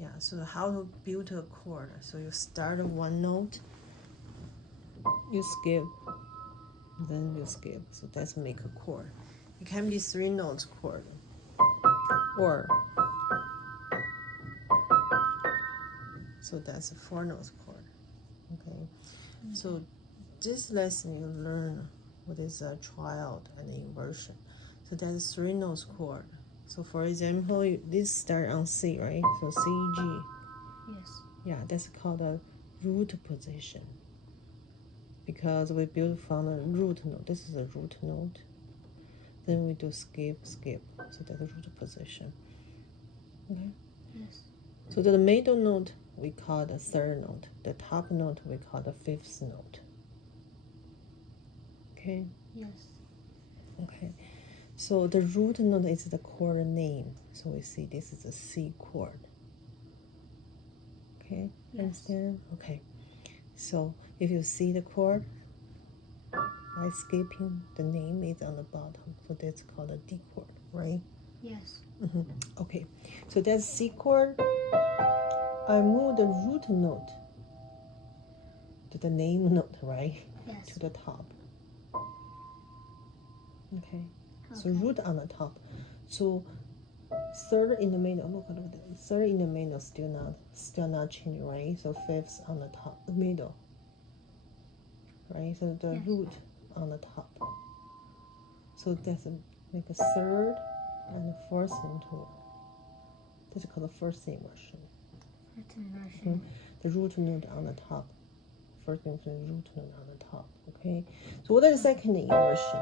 Yeah, so how to build a chord. So you start one note, you skip, then you skip. So that's make a chord. It can be 3 notes chord, or so that's a 4 notes chord. Okay. So this lesson you learn what is a triad and inversion. So that's 3 notes chord. So for example, this start on C, right? So C, G. Yes. Yeah, that's called a root position. Because we build from a root note. This is a root note. Then we do skip, skip. So that's a root position. Okay? Yes. So the middle note we call the third note. The top note we call the fifth note. Okay? Yes. Okay. So the root note is the chord name. So we see this is a C chord. Okay? Yes. Understand? Okay. So if you see the chord, by skipping, the name is on the bottom. So that's called a D chord, right? Yes. Okay. So that's C chord. I move the root note to the name note, right? Yes. To the top. Okay. So root on the top. So third in the middle. Look at that. Third in the middle still not changing, right? So fifth on the top, the middle. Right? So the root on the top. So that's make a third and a fourth into. That's called the first inversion. First inversion. The root note on the top. First inversion, root note on the top. Okay. So what is the second inversion?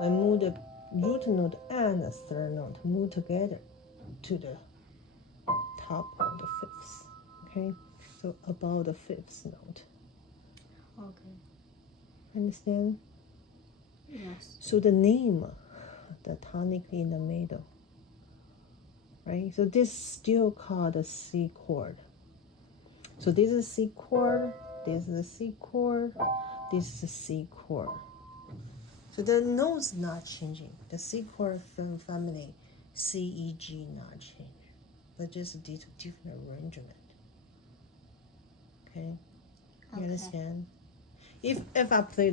I move the root note and the third note move together to the top of the fifth. Okay. So above the fifth note. Okay. Understand? Yes. So the name, the tonic in the middle. Right? So this still called a C chord. So this is C chord, this is a C chord, this is a C chord. So the notes not changing. The C chord family, C, E, G not changing, but just a different arrangement. Okay, you understand? If I play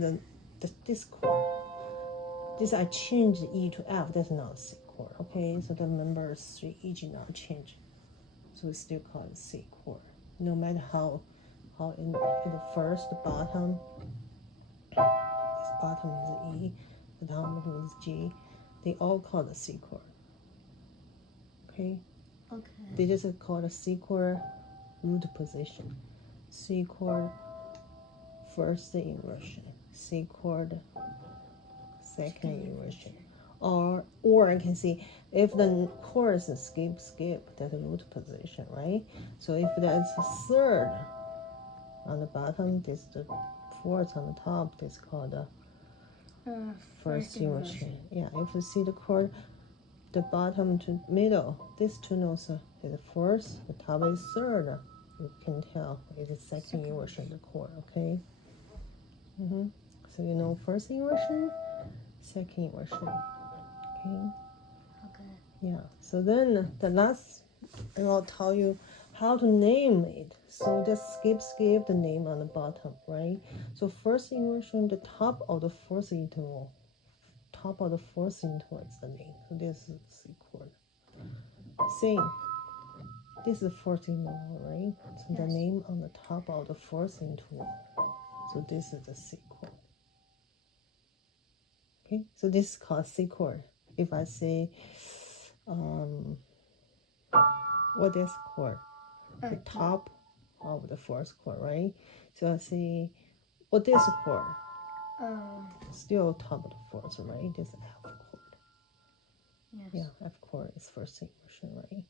this chord, this I change the E to F. That's not a C chord. Okay, so the number 3 E, G not change. So we still call it C chord. No matter how in the first bottom, this bottom is E, the top is G, they all call the C chord. Okay? Okay. They just call the C chord root position. C chord first inversion. C chord second inversion. Or I can see if the chorus is skip, that's the root position, right? So if that's a third on the bottom, this is the fourth on the top, this is called the first inversion. Yeah, if you see the chord, the bottom to middle, these two notes is the first, the top is third. You can tell it's the second inversion, the chord, okay? So you know first inversion, second inversion, okay? Okay. Yeah, so then the last, I will tell you how to name it. So just skip the name on the bottom, right? So first inversion, the top of the fourth interval. Top of the fourth interval is the name. So this is C chord. Same. This is fourth interval, right? So the name on the top of the fourth interval. So this is the C chord. Okay, so this is called C chord. If I say, what is chord? The top of the fourth chord, right? So I say, what is chord? Still top of the fourth, right? This F chord. Yes. Yeah, F chord is first inversion, right?